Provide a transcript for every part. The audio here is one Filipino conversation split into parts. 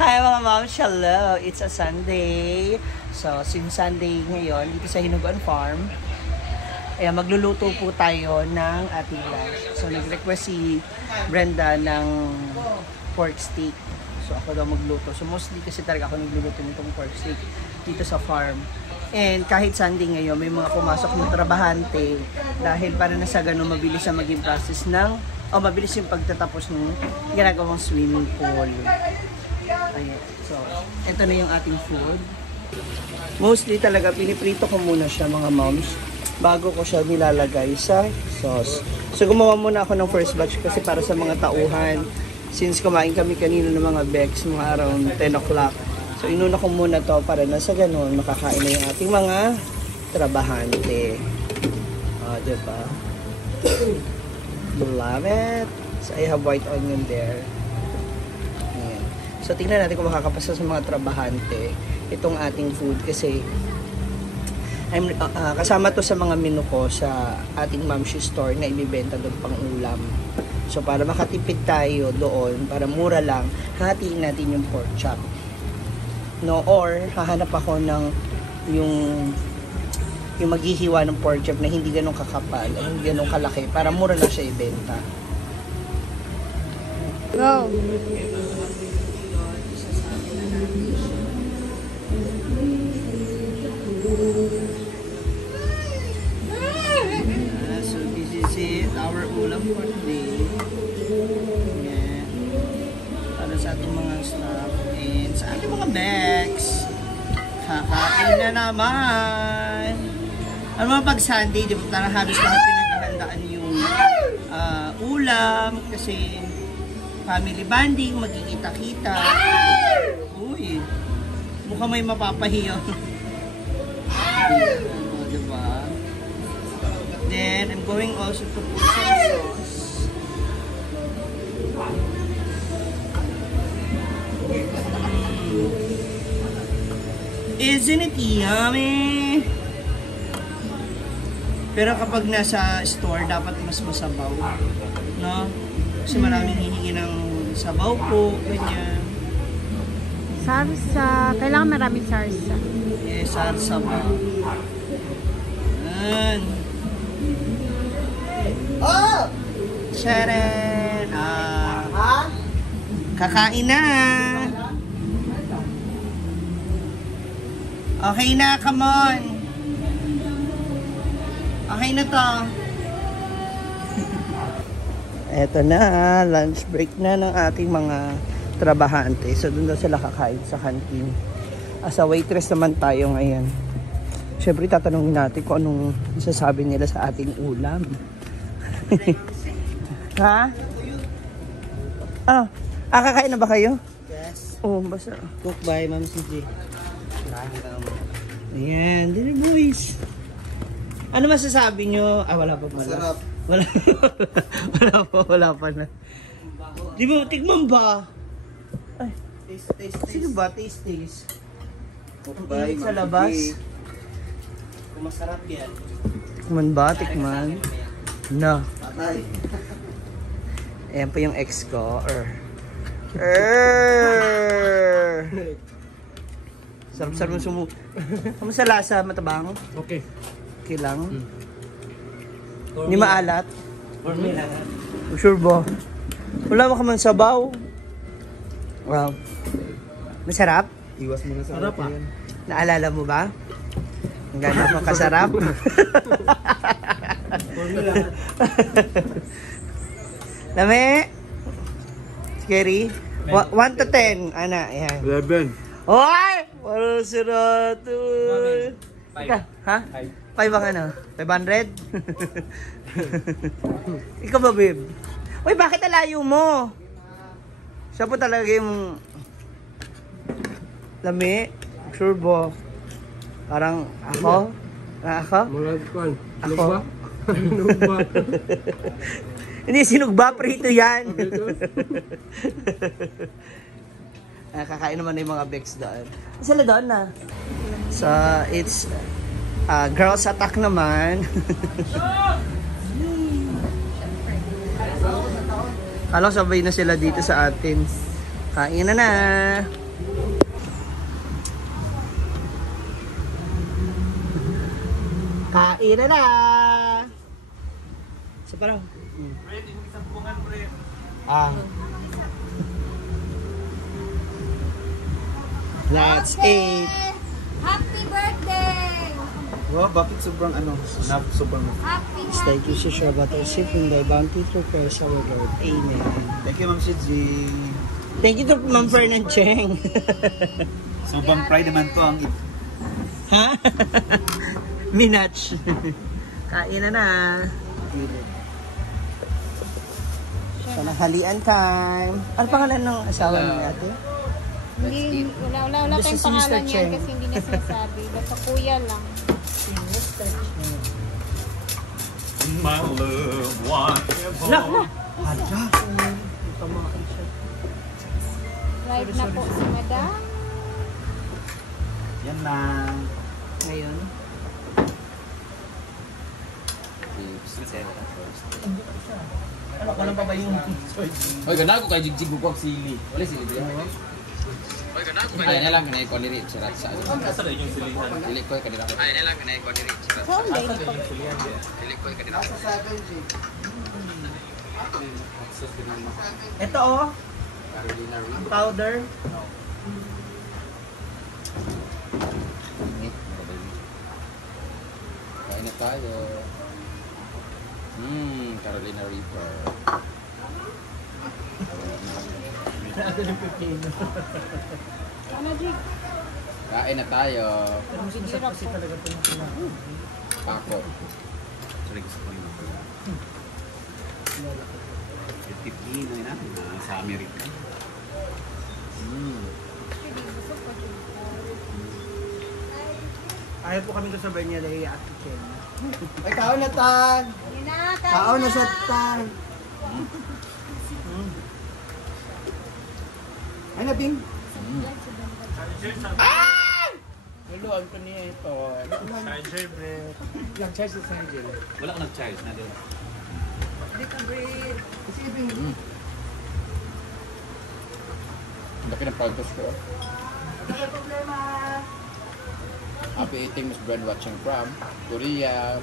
Hi mga moms, hello! It's a Sunday. So, since Sunday ngayon, dito sa Hinuguan Farm, magluluto po tayo ng ating lunch. So, nag-request si Brenda ng pork steak. So, ako daw magluto. So, mostly kasi talaga ako nagluluto nitong pork steak dito sa farm. And kahit Sunday ngayon, may mga pumasok na trabahante dahil para na sa ganun, mabilis ang maging process mabilis yung pagtatapos ng ginagawang swimming pool. Ayan. So, ito na yung ating food. Mostly talaga, piniprito ko muna siya mga moms bago ko siya nilalagay sa sauce. So, gumawa muna ako ng first batch kasi para sa mga tauhan. Since kumain kami kanina ng mga bags, mga around 10 o'clock. So, inuna ko muna to para na sa ganun, makakain na yung ating mga trabahante. Diba? Love it. So, I have white onion there. Ayan. So, tingnan natin kung makakapasa sa mga trabahante itong ating food kasi kasama to sa mga menu ko sa ating Mamshi store na ibibenta doon pang ulam. So, para makatipid tayo doon, para mura lang, hatiin natin yung pork chop. No, or hahanap ako ng yung maghihiwa ng pork chop na hindi ganun kakapal, hindi ganun kalaki, para mura lang siya ibenta. Go! So this is it, our ulam for today. Yeah. Para sa ating mga staff and sa ating mga bags. Kakain na naman! Ano mga pag Sunday, di ba halos lahat pinaghahandaan yung ulam kasi family bonding, magkikita-kita. Uy, mukhang may mapapahiyo. Diba? Then, I'm going also to put some sauce. Isn't it yummy? Pero kapag nasa store, dapat mas masabaw. No? Kasi maraming hihingi ng sabaw po, ganyan. Sarsa. Kailangan maraming sarsa. Yes, sarsa pa. Yan. Oh! Sharon! Kakain na! Okay na, come on! Okay na to. Eto na, lunch break na ng ating mga trabahante. So, doon daw sila kakain sa canteen. As a waitress naman tayo ngayon. Siyempre, tatanungin natin kung anong sasabi nila sa ating ulam. Ha? Kakain na ba kayo? Yes. Oh, basta. Cook by Ma'am CJ. Ayan, dili boys. Ano masasabi nyo? Wala pa pala. Masarap. Wala pa na. Di ba, tigman ba? Ay, taste. Sino ba? Taste. Ang sa labas. Kung masarap yan. Tikman ba? Tikman. No. Ayan pa yung ex ko. Sarap-sarap mo sumu. Kamusta lasa? Matabang? Okay. Okay lang? Hindi maalat? For me lang. Sure ba? Wala mo ka man sabaw? Wow. Masarap? Iwas mo na sa sarap pa. Naalala mo ba? Ang gano'n mo kasarap? For me lang. Lami? Scary? 1 to 10. Ana, yan. 11. Hoy! Wala sila to. Ha? 5 ang ano? 500? Ikaw ba, babe? Uy, bakit alayo mo? Siya po talaga yung lami. Sure ba? Parang ako? Ako? Mga kwan. Ako? Nugba. Hindi, sinugba. Prito yan. Kakain naman na yung mga Bex doon. Sila doon na. So, it's girls attack naman. Alam, sabay na sila dito sa atin. Kain na na. Kain na na! So parang... Ready, isang bungan, pre. Let's eat! Happy birthday! Wow, bakit sobrang sobrang... Happy Thank you, Shishra Battership, in thy bounty through Christ our Lord. Amen. Thank you, Ma'am Shiji. Thank you to Ma'am Fernan Cheng. Sobrang pride naman to ang Ha? Minach. Kain na na. So, halian time. Ano pangalan ng asawa ni ate? Hindi, wala This tayong is Mr. pangalan yan Cheng. kasi hindi niya sinasabi. Basta kuya lang. Si Mr. Cheng. My love, whatever. Nak! Ada! Tamain siya. Ride na po si Madam. Yan na. Ngayon. Ano ko lang pa ba yung Oy, ganago kay jigjig ko sili. Wala sili diya. Oy, ganago kay. Ay, nalang kanay ko diri sirat sa. Asa na yung silihan? Dili ko kanila. Ay, nalang kanay ko diri sirat. Saan ba yun po? Dili ko kanila. ito oh, Carolina ang powder. Kain na tayo. Carolina Reaper. Ano yung pipino? Ano, Jig? Kain na tayo. Pero mas masarap kasi talaga ito na kinain. Pako. Sorry, gusto ko yung pipino yun sa Amerika. Ayaw po kami doon sa Bernia dahil Ate Chen. Ay, kaon na tan! Yun na, Kaon na sa tan! Ay, nabing! Luluan ko niya ito. Charger, bre. Nag-charge sa Angel. Wala ka nag-charge na din. Hindi ka, Bre. Kasi ibing... Laki ng pagkos ko. Ano problema? Happy eating Miss Brand watching from Korea.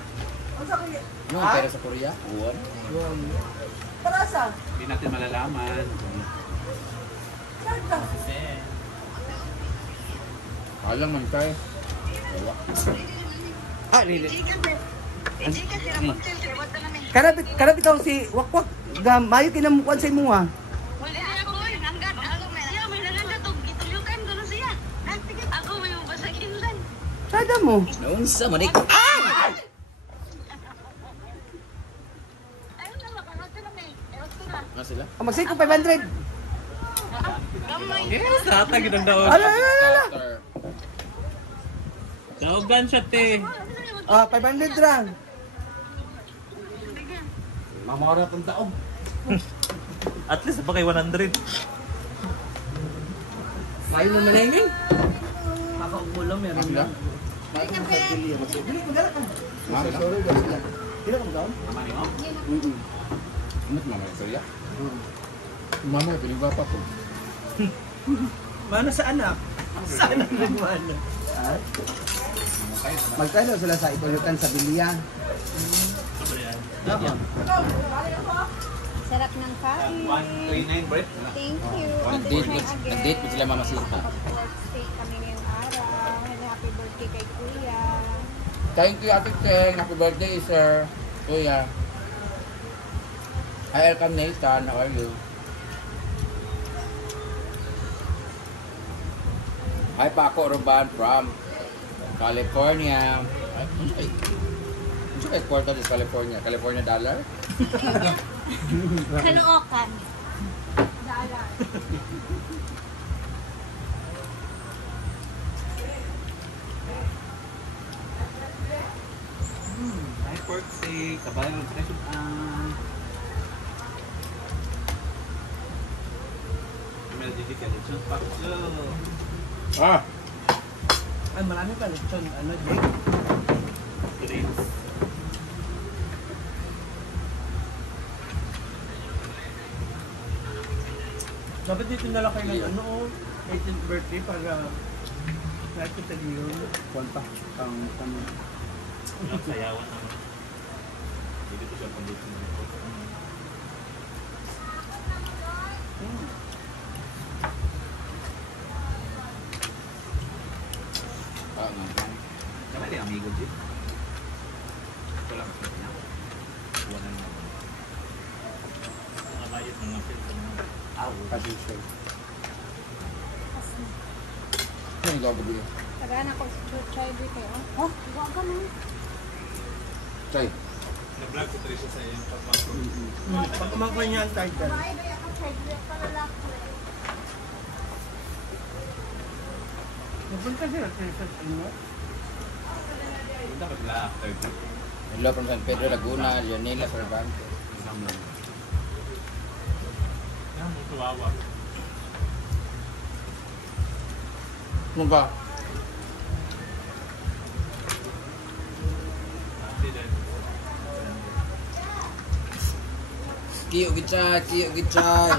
Ano sa kaya? Yung pera sa Korea? Uwan. Para sa? Hindi natin malalaman. Saan ka? Alang man kay. Wala. Ah, really? Karapit ako si Wakwak. Mayo kinamukuan sa imo ah. Wala ako, hanggang siya may naganda to gitulukan ko na siya. Ako may mabasaginlan. Sada mo. Naunsa man ikaw. Ayun na makarot na may. Ewan ko na. Ano sila? Magsay ko 500. Gamay. Yes, ratag yun ang daon. Ala. Starter. Daogan siya, te. Ah, 500 lang. Mamara itong daog. At least ba kay 100? Kayo naman na yun. Makaugulam meron Ano sila? lang. Mama na? Kila kang daon? Mamani mo? Ano mama ng Korea? Mama, pinigba pa po. Mano sa anak? Sa anak nagmano? Magkano sila sa itulutan sa bilian? Sarap ng kain. 139, Brett. Thank you. Nag-date po sila Mama Sita. Stay kami ngayong araw. And happy birthday kay Kuya. Thank you, Ate Cheng. Happy birthday, sir. Kuya. Hi, welcome Nathan. How are you? Hi, Paco Ruban from California. Ay. Ano siya exporter sa California? California dollar? Kalookan. Hi, pork steak. Kabayan ng presyo. May nagdidikit. Lechon pakso. Ah! Ay, marami pa lechon. Ano, Jake? Greens. Dapat dito na lang kayo ng 18th birthday para lahat kita yun. Kuwan pa. Ang Sayawan naman. Hindi ko siya pag-ibig nito. Kaya di amigo G. Wala ka sa kanya. Wala na. Nakalayot ng mga cellphone mo. kasi siya. Ano yung gawin dito? Tagaan ako sa try dito. Oh, huwag ka na. Try. Na-vlog ko Trisha sa iyong pagmako. Pag kumakuha niya ang title. Napunta sila sa inyo. Punta ka sila after this. Hello from San Pedro, Laguna, Leonela, Cervantes. Isang lang. Yan, mo tuwawa. Ano ba? Accident. Kiyo gichay, kiyo gichay.